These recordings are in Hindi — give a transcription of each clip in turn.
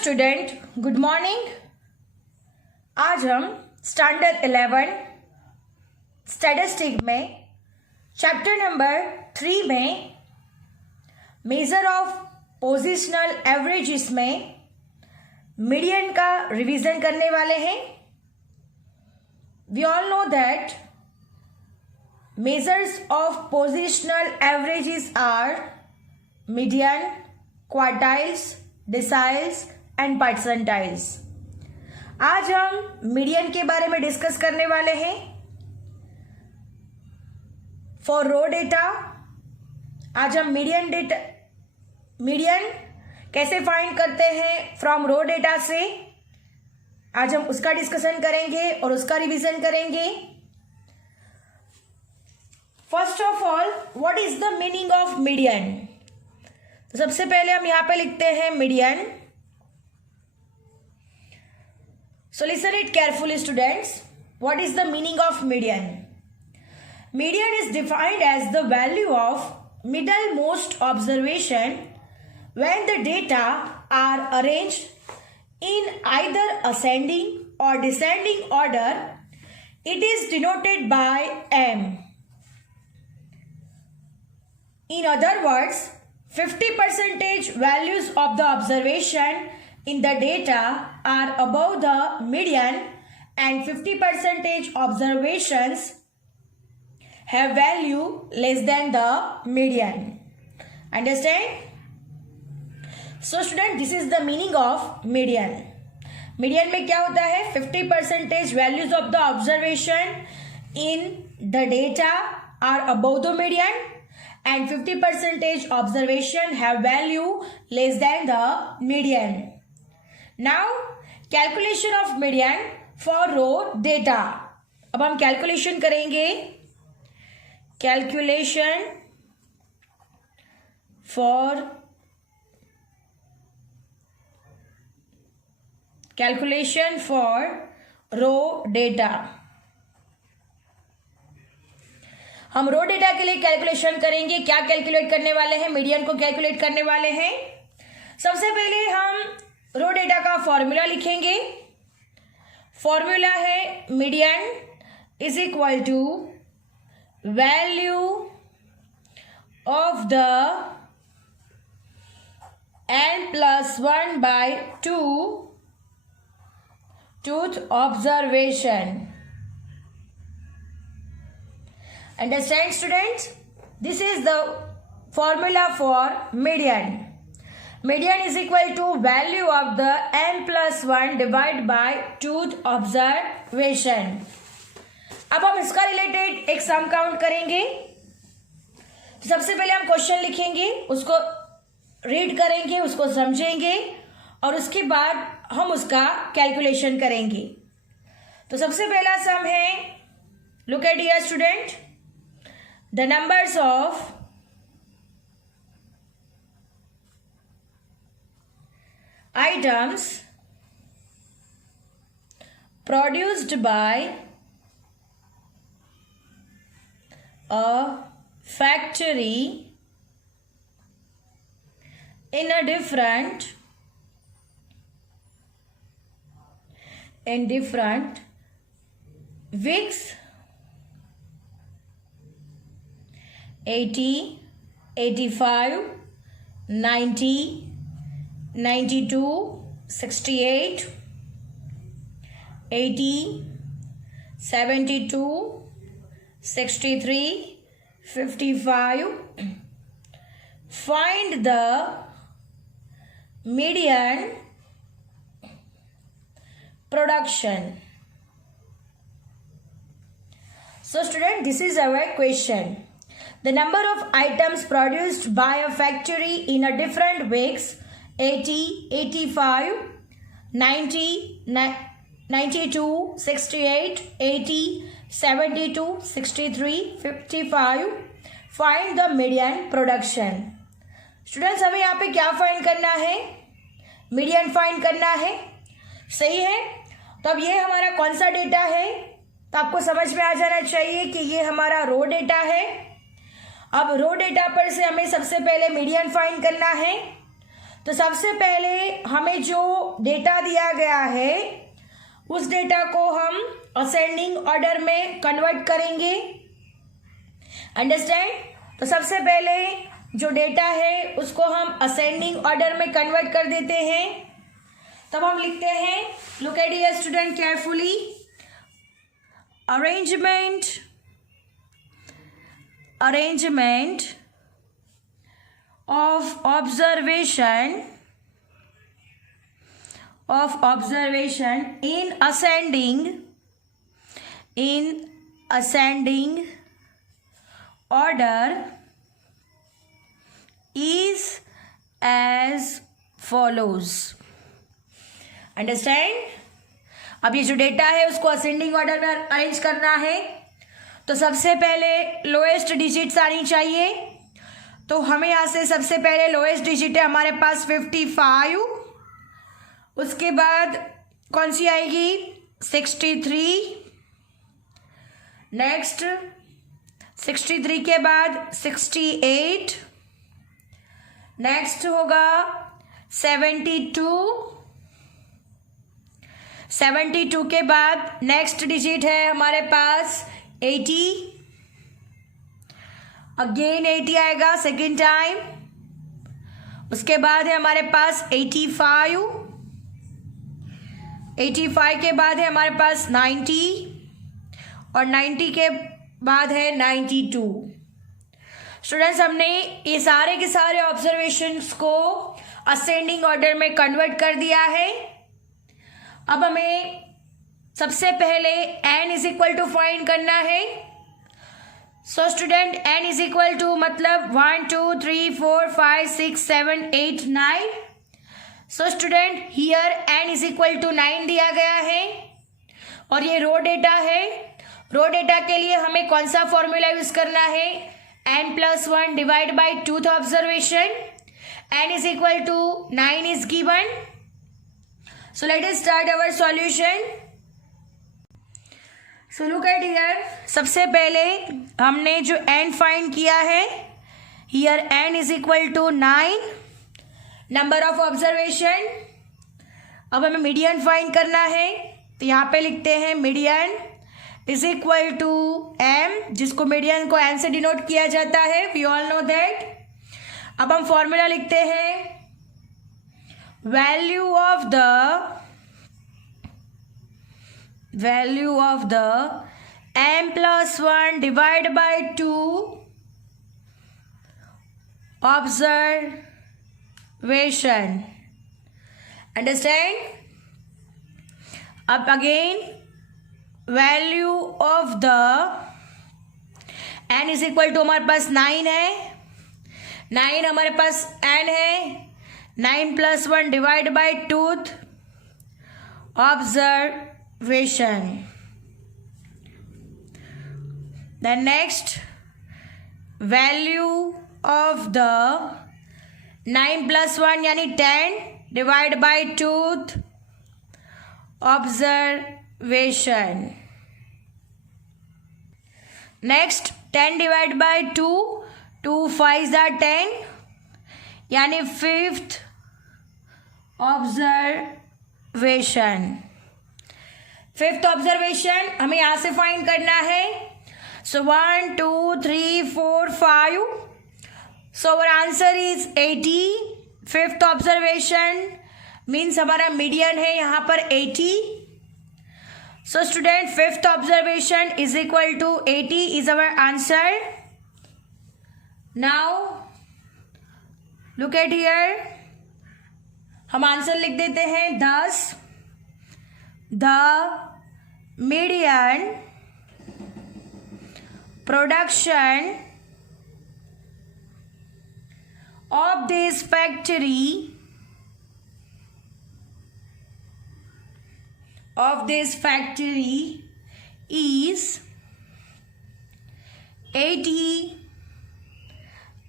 Student, good morning. आज हम स्टैंडर्ड 11 स्टैटिस्टिक में चैप्टर नंबर 3 में मेजर ऑफ पोजिशनल एवरेजेस में मीडियन का रिवीजन करने वाले हैं। We all know that measures of positional averages are median, quartiles, deciles and percentiles. आज हम मीडियन के बारे में डिस्कस करने वाले हैं। फॉर रो डेटा आज हम मीडियन कैसे फाइंड करते हैं फ्रॉम रो डेटा से, आज हम उसका डिस्कशन करेंगे और उसका रिवीजन करेंगे। First of all, what is the meaning of median? तो सबसे पहले हम यहां पे लिखते हैं median. So listen it carefully students, what is the meaning of median? Median is defined as the value of middle most observation when the data are arranged in either ascending or descending order. It is denoted by M. In other words, 50% values of the observation in the data are above the median and 50% observations have value less than the median. Understand? So student, this is the meaning of median. Median में क्या होता है? 50% values of the observation in the data are above the median and 50% observation have value less than the median. Now calculation of median for row data. अब हम calculation करेंगे। Calculation for raw data. हम रो डेटा के लिए कैलकुलेशन करेंगे। क्या कैलकुलेट करने वाले हैं? मीडियन को कैलकुलेट करने वाले हैं। सबसे पहले हम रो डेटा का फॉर्मूला लिखेंगे। फॉर्मूला है median is equal to value of the n+1/2 tooth observation. Understand students? This is the formula for median. Median is equal to value of the n+1 divided by tooth observation. अब हम इसका रिलेटेड एक सम काउंट करेंगे। सबसे पहले हम क्वेश्चन लिखेंगे, उसको रीड करेंगे, उसको समझेंगे और उसके बाद हम उसका कैलकुलेशन करेंगे। तो सबसे पहला सम है, look at here student, the numbers of items produced by a factory in different weeks 80, 85, 90, 92, 68, 80, 72, 63, 55. Find the median production. So student, this is our question. The number of items produced by a factory in a different weeks 80, 85, 90, 92, 68, 80, 72, 63, 55. Find the median production. Students, हमें यहाँ पे क्या फाइंड करना है? मीडियन फाइंड करना है। सही है। तो अब ये हमारा कौन सा डेटा है? तो आपको समझ में आ जाना चाहिए कि ये हमारा रो डेटा है। अब रो डेटा पर से हमें सबसे पहले मीडियन फाइंड करना है। तो सबसे पहले हमें जो डेटा दिया गया है उस डेटा को हम असेंडिंग ऑर्डर में कन्वर्ट करेंगे। अंडरस्टैंड? तो सबसे पहले जो डेटा है उसको हम असेंडिंग ऑर्डर में कन्वर्ट कर देते हैं। तब हम लिखते हैं, look at here student carefully, arrangement of observation in ascending order is as follows. Understand? अब ये जो डेटा है उसको असेंडिंग ऑर्डर में अरेंज करना है, तो सबसे पहले लोएस्ट डिजिट्स आनी चाहिए। तो हमें यहाँ से सबसे पहले लोएस्ट डिजिट है हमारे पास 55, उसके बाद कौन सी आएगी 63, नेक्स्ट 63 के बाद 68, नेक्स्ट होगा 72 के बाद नेक्स्ट डिजिट है हमारे पास 80, अगेन 80 आएगा सेकेंड टाइम, उसके बाद है हमारे पास 85 के बाद है हमारे पास 90 और 90 के बाद है 92। स्टूडेंट्स, हमने ये सारे के सारे ऑब्जर्वेशंस को असेंडिंग ऑर्डर में कन्वर्ट कर दिया है। अब हमें सबसे पहले n is equal to find करना है। So student, n is equal to मतलब 1 2 3 4 5 6 7 8 9। So student, here n is equal to 9 दिया गया है और ये रो डेटा है। रो डेटा के लिए हमें कौन सा फॉर्मूला यूज करना है, n+1 divide by 2th observation, n is equal to 9 is given. So let us start our solution. So look at here. सबसे पहले हमने जो n फाइंड किया है, here n is equal to 9 number of observation. अब हमें मीडियन फाइंड करना है, तो यहाँ पे लिखते हैं median is equal to m, जिसको मीडियन को n से डिनोट किया जाता है, वी ऑल नो दैट। अब हम फॉर्मूला लिखते हैं, value of the n+1 divided by 2 observation. Understand? अब again value of the n is equal to हमारे पास 9 है, 9 हमारे पास n है, 9+1 divide by 2th observation. Then next, value of the 9+1 यानी 10 divide by 2th observation. Next 10 divide by 2, 2 5 10 यानी 5th ऑब्जर्वेशन। 5th ऑब्जर्वेशन हमें यहां से फाइंड करना है। So 1 2 3 4 5, so our answer is 80। 5th observation means हमारा मीडियन है यहाँ पर 80। So student, 5th observation is equal to 80 is our answer. Now look at here, हम आंसर लिख देते हैं 10। The median production of this factory is 80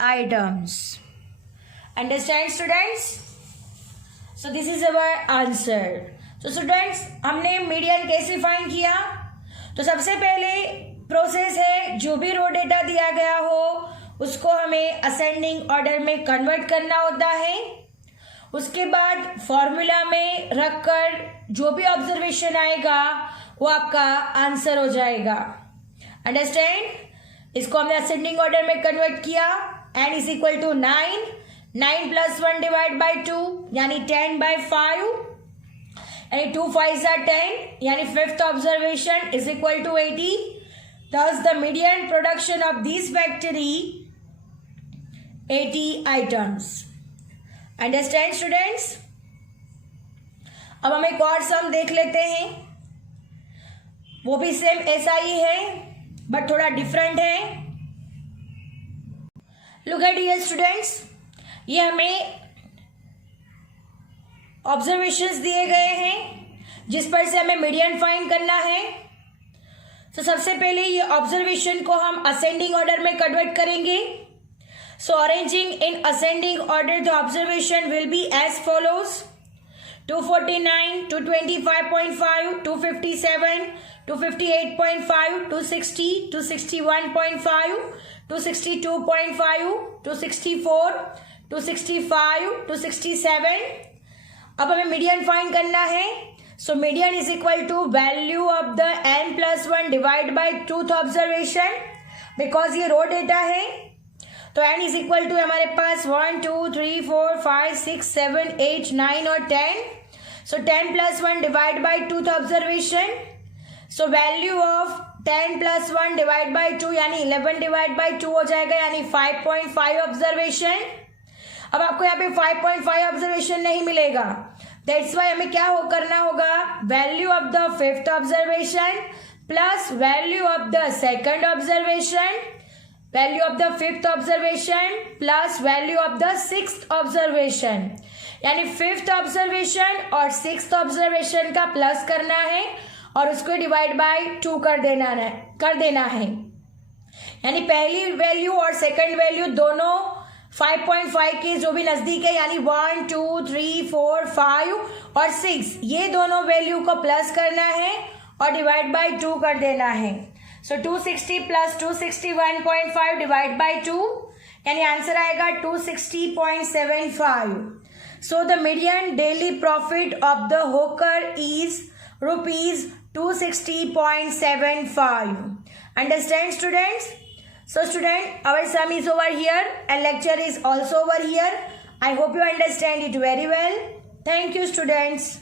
items. Understand students? So this is our answer. So students, हमने मीडियन कैसे फाइंड किया? तो सबसे पहले प्रोसेस है, जो भी रो डेटा दिया गया हो उसको हमें असेंडिंग ऑर्डर में कन्वर्ट करना होता है उसके बाद फॉर्मूला में रखकर जो भी ऑब्जर्वेशन आएगा वो आपका आंसर हो जाएगा। अंडरस्टैंड? इसको हमने असेंडिंग ऑर्डर में कन्वर्ट किया। n is equal to 9, 9 plus 1 divide by 2 यानी 10 बाई 5 यानी 2 5 are 10 यानी fifth observation is equal to 80। Thus the median production of these factory 80 items. Understand students? अब हम एक और सम देख लेते हैं, वो भी सेम ऐसा ही है बट थोड़ा डिफरेंट है। लुक एट हियर स्टूडेंट्स, ये हमें ऑब्जर्वेशंस दिए गए हैं जिस पर से हमें मीडियन फाइंड करना है। तो सबसे पहले ये ऑब्जर्वेशन को हम असेंडिंग ऑर्डर में कन्वर्ट करेंगे। So arranging in ascending order the observation will be as follows: 249, 225.5, 257, 258.5, 260, 261.5, 262.5, 264, 265, 267। अब हमें मीडियन फाइंड करना है। So median is equal to value of the n plus 1 divide by truth observation, because ये रो डेटा है। तो n इज इक्वल टू हमारे पास 1 2 3 4 5 6 7 8 9 और 10। सो 10 plus 1 divide by truth observation. So value of 10 plus 1 divide by 2 यानी 11 डिवाइड बाई 2 हो जाएगा यानी 5.5 ऑब्जर्वेशन। अब आपको यहाँ पे 5.5 ऑब्जर्वेशन नहीं मिलेगा, दैट्स वाई हमें क्या करना होगा, value of the fifth observation plus value of the second observation, value of the fifth observation plus value of the sixth observation, यानी फिफ्थ ऑब्जर्वेशन और सिक्स्थ ऑब्जर्वेशन का प्लस करना है और उसको डिवाइड बाय 2 कर देना है। यानी पहली वैल्यू और सेकंड वैल्यू दोनों 5.5 के जो भी नजदीक है, यानी 1 2 3 4 5 और 6, ये दोनों वैल्यू को प्लस करना है और डिवाइड बाय 2 कर देना है। सो 260 प्लस 261.5 डिवाइड बाय 2 यानी आंसर आएगा 260.75। So the median daily profit of the होकर is ₹260.75। Understand students? So student, our sum is over here and lecture is also over here. I hope you understand it very well. Thank you students.